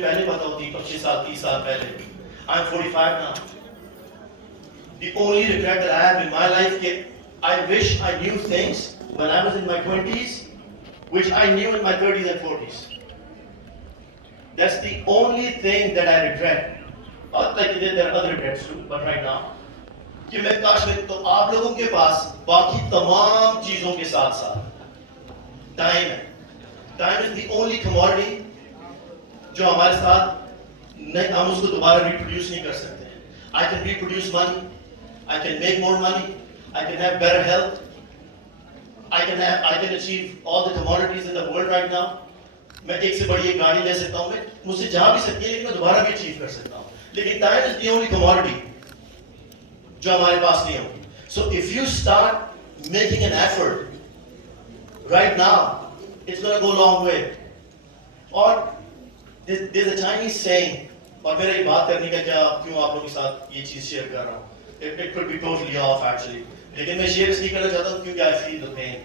पहले पता होती 25 साल 30 साल पहले. I'm 45 now. The only regret that I have in my life is I wish I knew things when I was in my 20s which I knew in my 30s and 40s. That's the only thing that I regret. Like there are other regrets too, but right now कि मैं काश में तो आप लोगों के पास बाकी तमाम चीजों के साथ साथ टाइम है. Time is the only commodity जो हमारे साथ नहीं, हम उसको दोबारा रिप्रोड्यूस नहीं कर सकते हैं. I can reproduce money, I can make more money, I can have better health, I can achieve all the commodities in the world right now. मैं एक से बड़ी एक गाड़ी ले सकता हूँ, मैं मुझसे जा भी सकती है, लेकिन मैं दोबारा भी अचीव कर सकता हूँ. लेकिन time is the only commodity जो हमारे पास नहीं होगी. So if you start making an effort right now, it's gonna go long way. और there's a Chinese saying, और मेरा ये बात करने का क्या क्यों आप लोगों के साथ ये चीज शेयर कर रहा हूँ, it could be totally off actually, लेकिन मैं शेयर इसलिए करना चाहता हूँ क्योंकि I feel the pain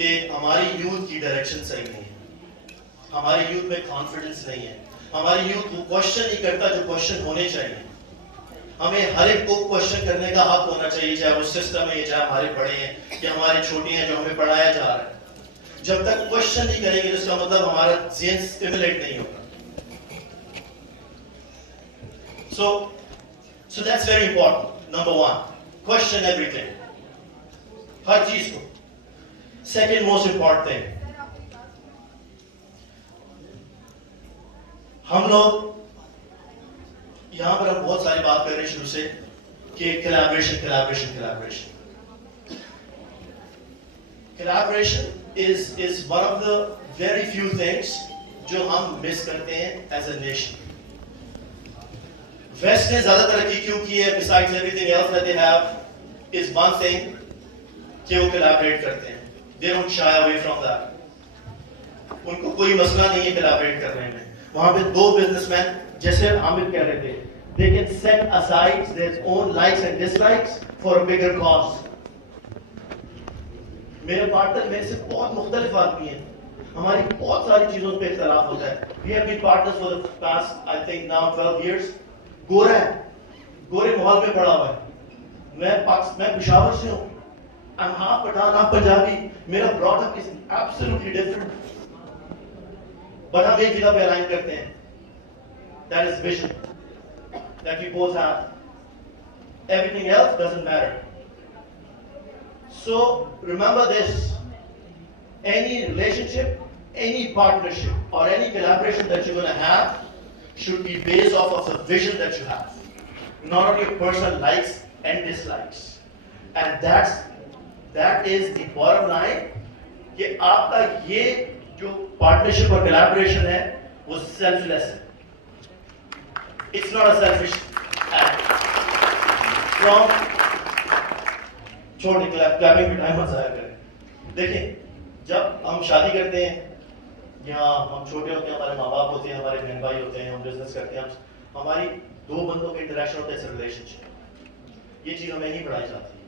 कि हमारी यूथ की डायरेक्शन सही नहीं है, हमारी यूथ में कॉन्फिडेंस नहीं है, हमारी यूथ वो क्वेश्चन नहीं करता जो क्वेश्चन होने चाहिए. हमें हर एक को क्वेश्चन करने का हक होना चाहिए, चाहे वो सिस्टम है, चाहे हमारे बड़े हैं या हमारे छोटे हैं जो हमें पढ़ाया जा रहा है. जब तक क्वेश्चन नहीं करेंगे तो इसका मतलब हमारा ज़हन स्टिमुलेट नहीं होगा. So that's very important. Number one, question everything. हर चीज को. Second most important thing, हम लोग यहां पर हम बहुत सारी बात कर रहे हैं शुरू से कि collaboration. Collaboration is one of the very few things जो हम मिस करते हैं as a nation. West ने ज़्यादा तरक्की क्यों की है besides everything else that they have is one thing कि वो collaborate करते हैं. They don't shy away from that. उनको कोई मसला नहीं है collaborate करने में. वहाँ पे दो businessmen जैसे हामिद कह रहे थे, they can set aside their own likes and dislikes for a bigger cause. मेरे पार्टनर मेरे से बहुत मुख्तलिफ आदमी हैं, हमारी बहुत सारी चीजों पे इख्तलाफ होता है. We have been partners for the past, I think now 12 years. गोरा है, गोरे माहौल में पड़ा हुआ है. मैं पेशावर से हूँ. I'm half Pathan, half Punjabi. मेरा brought up is absolutely different. But हम एक जगह पे अलाइन करते हैं. That is vision that we both have. Everything else doesn't matter. So remember this, any relationship, any partnership or any collaboration that you're going to have should be based off of the vision that you have, not on your personal likes and dislikes. And that is the bottom line कि आपका ये जो partnership और collaboration है वो selfless है. It's not a selfish act. From छोड़ clapping पे टाइम मत ज़ाया करें. देखिए, जब हम शादी करते हैं या हम छोटे होते हैं, हमारे माँ बाप होते हैं, हमारे बहन भाई होते हैं, हम बिजनेस करते हैं, हमारी दो बंदों के इंटरेक्शन होते हैं, रिलेशनशिप. ये चीज़ हमें नहीं पढ़ाई जाती है.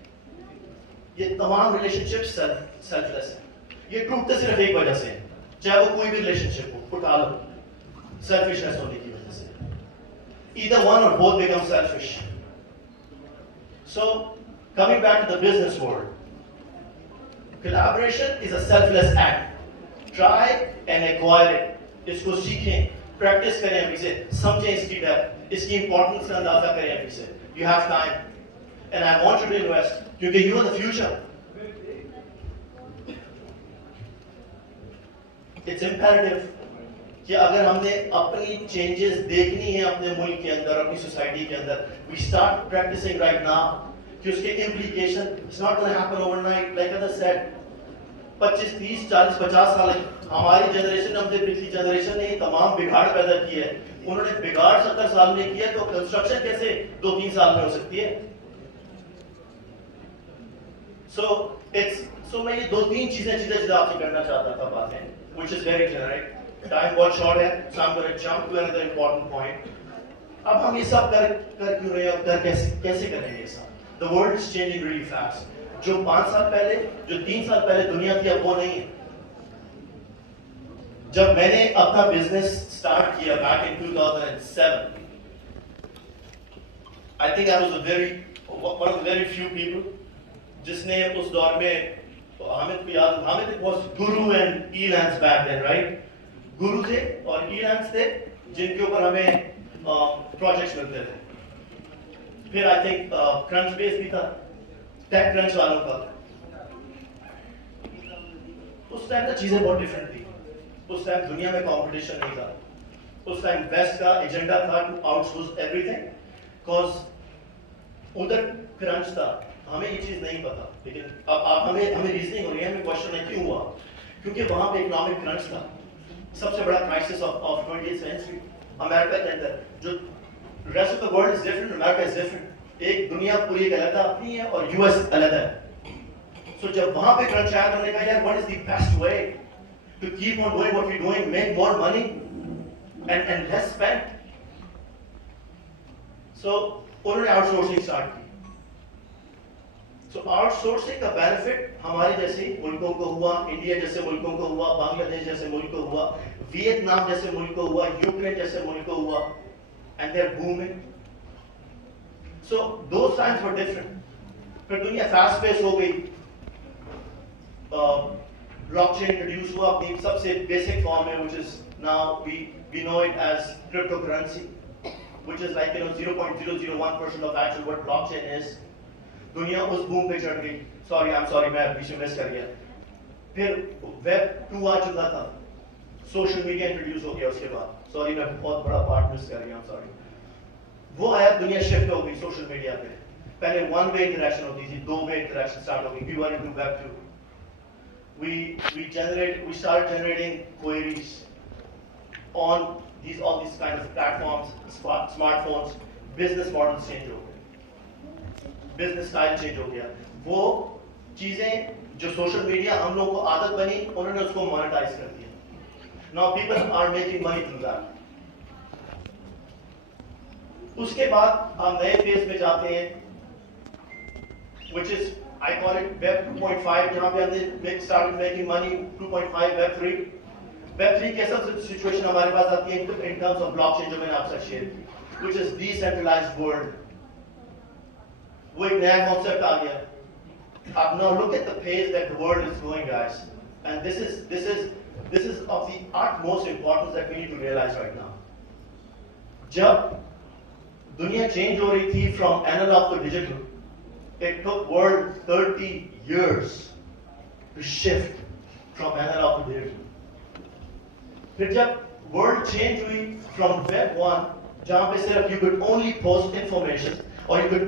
ये तमाम रिलेशनशिप सेल्फलेस है. ये टूटते सिर्फ एक वजह से, चाहे वो कोई भी रिलेशनशिप हो, उठा लो, सेल्फिशनेस होने की वजह से. Either one or both become selfish. So coming back to the business world, collaboration is a selfless act. Try and acquire it. इसको सीखें, practice करें अभी से, समझें इसकी डेप्थ, इसकी importance का अंदाजा करें अभी से. You have time, and I want you to invest क्योंकि you are the future. It's imperative कि अगर हमने अपनी changes देखनी है अपने मुल्क के अंदर, अपनी society के अंदर, we start practicing right now. कि उसके implication, it's not going to happen overnight. Like I said, 25, 30, 40, 50 साल हमारी जनरेशन, हमसे पिछली जनरेशन ने तमाम बिगाड़ पैदा किया है. उन्होंने बिगाड़ 70 साल में किया, तो कंस्ट्रक्शन कैसे 2-3 साल में हो सकती है? So मैं ये 2-3 चीजें सीधा आपसे करना चाहता था बातें, which is very generic. Time बहुत short है, so I'm going to jump to another important point. अब हम ये सब कर क्यों रहे हैं और कर कैसे करेंगे ये सब? The world is changing really fast. जो 5 साल पहले, जो 3 साल पहले दुनिया थी, अब वो नहीं है. जब मैंने अपना बिजनेस स्टार्ट किया back in 2007, I think I was one of the very few people जिसने उस दौर में हामिद को याद, Hamid was Guru and E-Lance back then, right? गुरु थे और E-Lance थे जिनके ऊपर हमें प्रोजेक्ट्स मिलते थे। फिर आई थिंक क्रंच बेस भी था, टेक क्रंच वालों का। उस टाइम तो चीजें बहुत डिफरेंट थी। उस टाइम दुनिया में कंपटीशन नहीं था। उस टाइम वेस्ट का एजेंडा था टू आउटसोर्स एवरीथिंग, बिकॉज उधर क्रंच था। हमें ये चीज नहीं पता, लेकिन अब हमें रीजनिंग हो रही है, हमें क्वेश्चन है क्यों हुआ? क्योंकि वहां पे इकोनॉमिक क्रंच था, सबसे बड़ा crisis of 20th century. America के अंदर जो rest of the world is different, America is different. एक दुनिया पूरी अलग अपनी है और यूएस अलग है। सो जब वहां पे क्रंच आया तो उन्होंने कहा यार what is the best way to keep on doing what we doing, make more money and less spend. So उन्होंने आउटसोर्सिंग स्टार्ट की। सो आउटसोर्सिंग का बेनिफिट हमारे जैसे मुल्कों को हुआ, इंडिया जैसे मुल्कों को हुआ, बांग्लादेश जैसे मुल्क को हुआ, वियतनाम जैसे मुल्क को हुआ, यूक्रेन जैसे मुल्क को हुआ, and they are booming. So those times were different. फिर दुनिया फास्ट पेस हो गई, ब्लॉकचेन इंट्रोड्यूस हुआ अपनी सबसे बेसिक फॉर्म में, which is now we know it as cryptocurrency, which is like 0.001% of actual what blockchain is. दुनिया उस बूम पे चढ़ गई। सॉरी मैं बीच में मिस कर गया। फिर वेब 2 आ चुका था, सोशल मीडिया इंट्रोड्यूस हो गया उसके बाद। सॉरी मैं बहुत बड़ा पार्ट मिस कर गया, सॉरी। वो आया, दुनिया शिफ्ट हो गई सोशल मीडिया पे। पहले वन वे इंटरेक्शन होती थी, 2 वे इंटरेक्शन स्टार्ट हो गई। We were into web 2। we started generating queries on all these kind of platforms, smartphones। Business model change हो गए, बिजनेस स्टाइल चेंज हो गया। वो चीजें जो सोशल मीडिया हम लोगों को आदत बनी, उन्होंने उसको मोनेटाइज कर दिया। Now people are making money through that. उसके बाद हम नए फेज में जाते हैं, which is I call it Web 2.5, जहां पे हमने started making money। 2.5 Web 3। Web 3 कैसा सिचुएशन हमारे पास आती है in terms of blockchain, जो मैंने आपसे शेयर की, which is decentralized world। वो एक नया कॉन्सेप्ट आ गया। अब now look at the pace that the world is going, guys, and this is of the utmost importance that we need to realize right now। जब दुनिया change हो रही थी from analog to digital, it took world 30 years to shift from analog to digital। फिर जब world change हुई from Web 1, जहां पे सिर्फ you could only post information or you could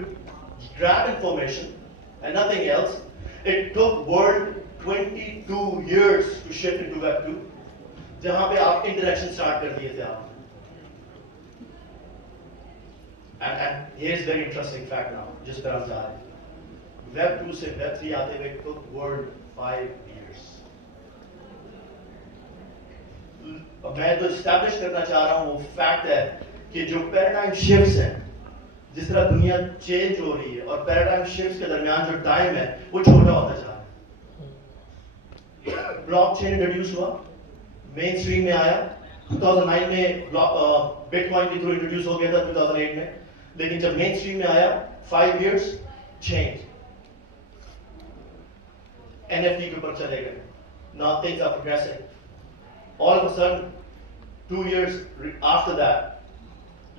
grab information and nothing else, it took world 22 years to shift into Web 2, जहां पे आप interaction start कर दिए थे आप। And here's a very interesting fact now, जिस पर हम जा रहे हैं। Web 2 से Web 3 आते हुए took world 5 years। मैं तो एस्टैब्लिश करना चाह रहा हूं वो फैक्ट है कि जो पैराडाइम शिफ्ट्स हैं, जिस तरह दुनिया चेंज हो रही है और पैराडाइम शिफ्ट्स के दरमियान जो टाइम है वो छोटा होता जा रहा है। ब्लॉकचेन इंट्रोड्यूस हुआ, मेन स्ट्रीम में आया। 2009 में बिटकॉइन के थ्रू इंट्रोड्यूस हो गया था 2008 में, लेकिन जब मेन स्ट्रीम में आया 5 years चेंज, NFT के ऊपर चले गए। Now things are progressing। All of a sudden 2 years after that,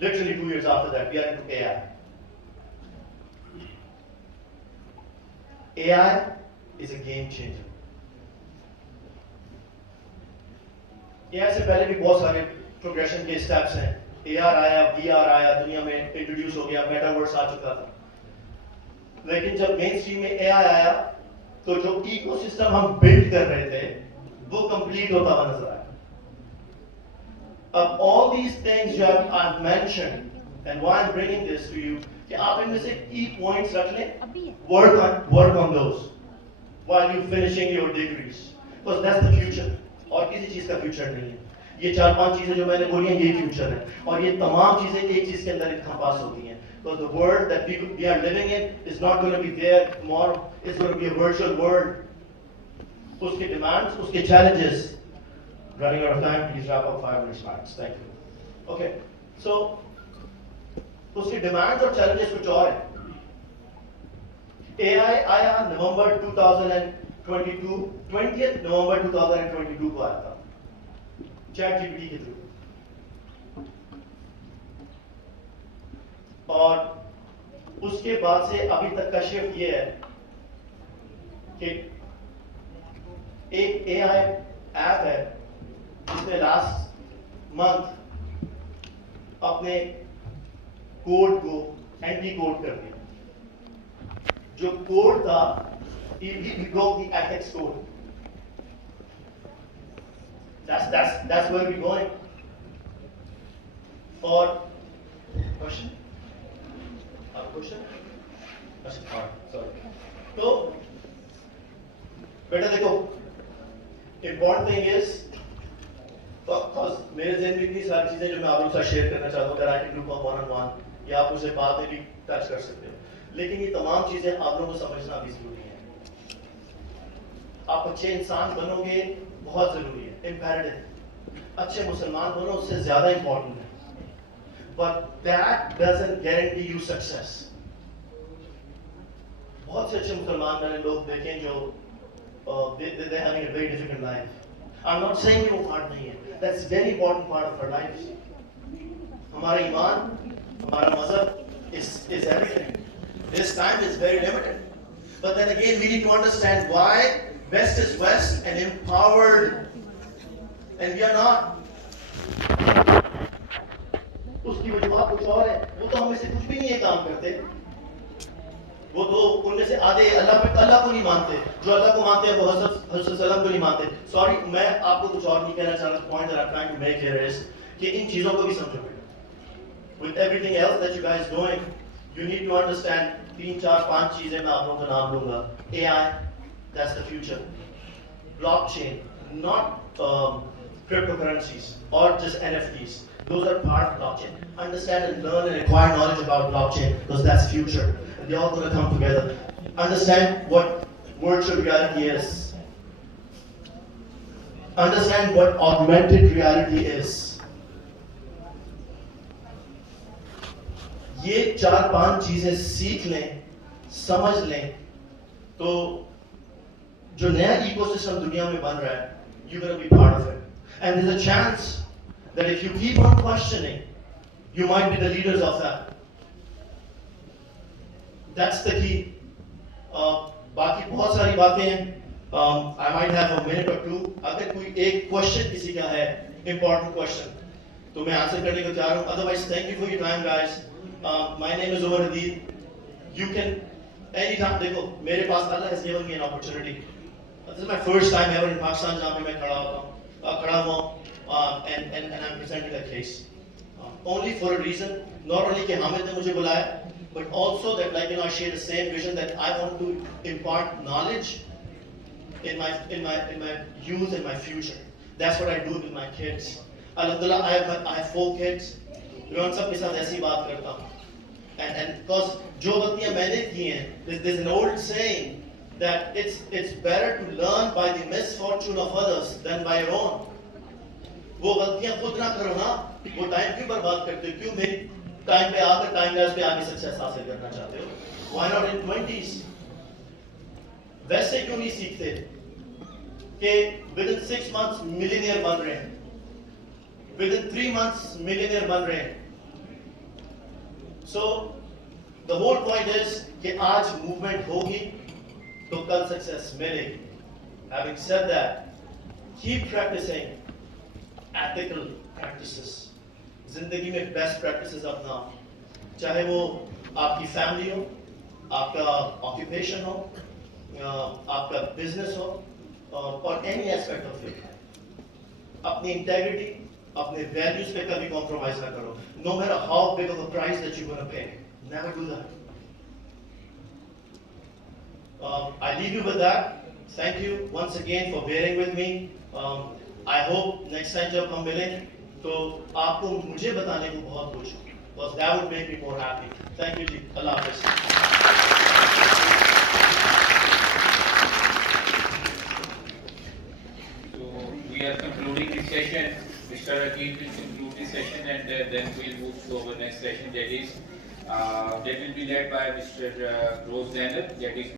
literally 2 years after that, we are into AI। AI is a game changer। AI से पहले भी बहुत सारे प्रोग्रेशन के स्टेप्स हैं। AR आया, VR आया, दुनिया में इंट्रोड्यूस हो गया, मेटावर्स आ चुका था। लेकिन जब मेन स्ट्रीम में AI आया तो जो इकोसिस्टम हम बिल्ड कर रहे थे वो कंप्लीट होता हुआ नजर आया। अब all these things you have mentioned and why I'm bringing this to you, कि आप इनमें से key points रख लें, work on those while you finishing your degrees, because that's the future। और किसी चीज का फ्यूचर नहीं है। ये 4-5 चीजें जो मैंने बोली हैं, ये फ्यूचर है, और ये तमाम चीजें एक चीज के अंदर इनकम्पास होती हैं। Because the world that we are living in is not going to be there tomorrow। It's going to be a virtual world। उसके demands, उसके challenges running out of time. Please wrap up 5 minutes max. Thank you. Okay. So उसकी demands और challenges कुछ और हैं. AI आया नवंबर 2022, 20th नवंबर 2022 को आया था चैट जीपीटी के थ्रू. और उसके बाद से अभी तक का शिफ्ट ये है कि एक AI ऐप है जिसने लास्ट मंथ अपने कोड को एंटी कोड कर दिया. जो कोड था he broke the ethics code. That's where we're going. और question? Question? Sorry. तो बेटा देखो, important thing is, because मेरे ज़हन में इतनी सारी चीजें जो मैं आप लोगों के साथ शेयर करना चाहता हूँ, that I can do one on one, या आप मुझे बाद में भी टच कर सकते हो. लेकिन ये तमाम चीजें आप लोगों को समझना भी जरूरी है. आप अच्छे इंसान बनोगे बहुत जरूरी है, imperative. अच्छे मुसलमान बनो उससे ज्यादा important है. But that doesn't guarantee you success. बहुत से अच्छे मुसलमान मैंने लोग देखे जो they're having a very difficult life. I'm not saying कि वो part नहीं है. That's very important part of our lives. हमारा ईमान, हमारा मज़हब is everything. This time is very limited. But then again, we need to understand why West is West and empowered, and we are not. उसकी वजह कुछ और है. वो तो हम में से कुछ भी नहीं ये काम करते. वो तो उनमें से आधे अल्लाह को नहीं मानते. जो अल्लाह को मानते हैं वो हज़रत सल्लम को नहीं मानते. सॉरी, मैं आपको कुछ और नहीं कहना चाह रहा. Point that I am trying to make here is कि इन चीजों को भी समझो. With everything else that you guys doing, you need to understand 3, 4, 5 चीजें मैं आप लोगों का नाम लूंगा. AI, that's the future. Blockchain, not cryptocurrencies or just NFTs. Those are part of blockchain. Understand and learn and acquire knowledge about blockchain because that's future. And they're all going to come together. Understand what virtual reality is. Understand what augmented reality is. ये 4-5 चीजें सीख लें, समझ लें, तो जो नया ecosystem दुनिया में बन रहा है, you're going to be part of it. And there's a chance that if you keep on questioning, you might be the leaders of that. That's the key. बाकी बहुत सारी बातें हैं. I might have a minute or two. अगर कोई एक question किसी का है, important question, तो मैं आंसर करने को तैयार हूँ. Otherwise, thank you for your time, guys. My name is Umer Hadeed. You can anytime. देखो, मेरे पास Allah has given me an opportunity. This is my first time ever in Pakistan जहाँ पे मैं खड़ा हुआ, and I'm presenting a case. Only for a reason. Not only कि हामिद ने मुझे बुलाया, but also that I share the same vision that I want to impart knowledge in my youth and my future. That's what I do with my kids. Alhamdulillah, I have 4 kids. मैं उन सब के साथ ऐसी बात करता हूँ. And because जो गलतियाँ मैंने की हैं, there's an old saying that it's better to learn by the misfortune of others than by your own. वो गलतियाँ खुद ना करो ना. वो टाइम क्यों बर्बाद करते हो? क्यों मेरी टाइम पे आकर टाइम लैप्स पे आगे सक्सेस हासिल करना चाहते हो? Why not in 20s? वैसे क्यों नहीं सीखते कि within 6 months millionaire बन रहे हैं, within 3 months millionaire बन रहे हैं. So the whole point is कि आज movement होगी तो कल सक्सेस मिलेगी. Having said that, keep practicing ethical practices. जिंदगी में बेस्ट प्रैक्टिसेस अपनाओ. चाहे वो आपकी फैमिली हो, आपका ऑक्यूपेशन हो, आपका बिजनेस हो, और एनी एस्पेक्ट ऑफ इट. अपनी इंटेग्रिटी, अपने वैल्यूज पे कभी कॉम्प्रोमाइज ना करो. No matter how big of a price that you gonna pay, never do that. I leave you with that. Thank you once again for bearing with me. I hope next time जब हम मिलें तो आपको मुझे बताने को बहुत कुछ, because that would make me more happy. Thank you जी. अल्लाह हाफ़िज़. So we are concluding this session. Mr. Hadeed will conclude the session, and then we'll move to our next session, that will be led by Mr. Rose Zainab, that is